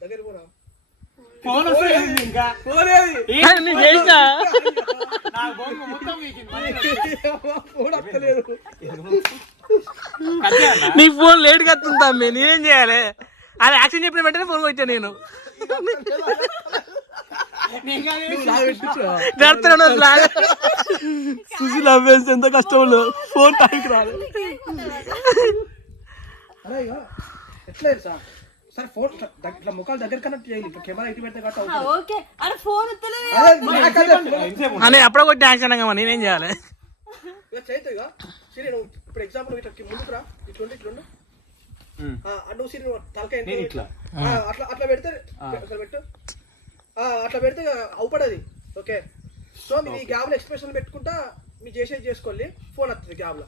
దగ్గర పోరా ఫోన్ వస్తుంది ఇంకా నేను చేసినా నాకు బొంగు మొత్తం ఫోన్ వస్తలేదు. నీ ఫోన్ లేట్ గా వస్తుంది తమ్మి, నేనేం చేయాలి? అది యాక్షన్ చెప్పిన వెంటనే ఫోన్ వచ్చా నేను సుశీల్ అవ్వేసి ఎంత కష్టం ఫోన్ టైంకి రాలేదు. అరే ఇక ఎట్లా సార్ సార్ ఫోన్ ఇట్లా ముఖాలు దగ్గర కనెక్ట్ చేయాలి. ఇట్లా కెమెరా ఇటు పెడితే కట్ట ఓకే అరే ఫోన్ అని ఎప్పుడో కొట్టి యాక్షన్ అనగా నేనేం చేయాలి? ఇక చేయితే ఇక సిరి నువ్వు ఇప్పుడు ఎగ్జాంపుల్ ఇట్లా ముందుకు రా, ఇట్లుండి నువ్వు సిరి తలకాయ ఇట్లా అట్లా అట్లా పెడితే అట్లా పెట్టు, అట్లా పెడితే అవుపడది. ఓకే సో మీరు ఈ గ్యాబ్లో ఎక్స్ప్రెషన్ పెట్టుకుంటా మీరు చేసేది చేసుకోవాలి. ఫోన్ వస్తుంది గ్యాబ్లో.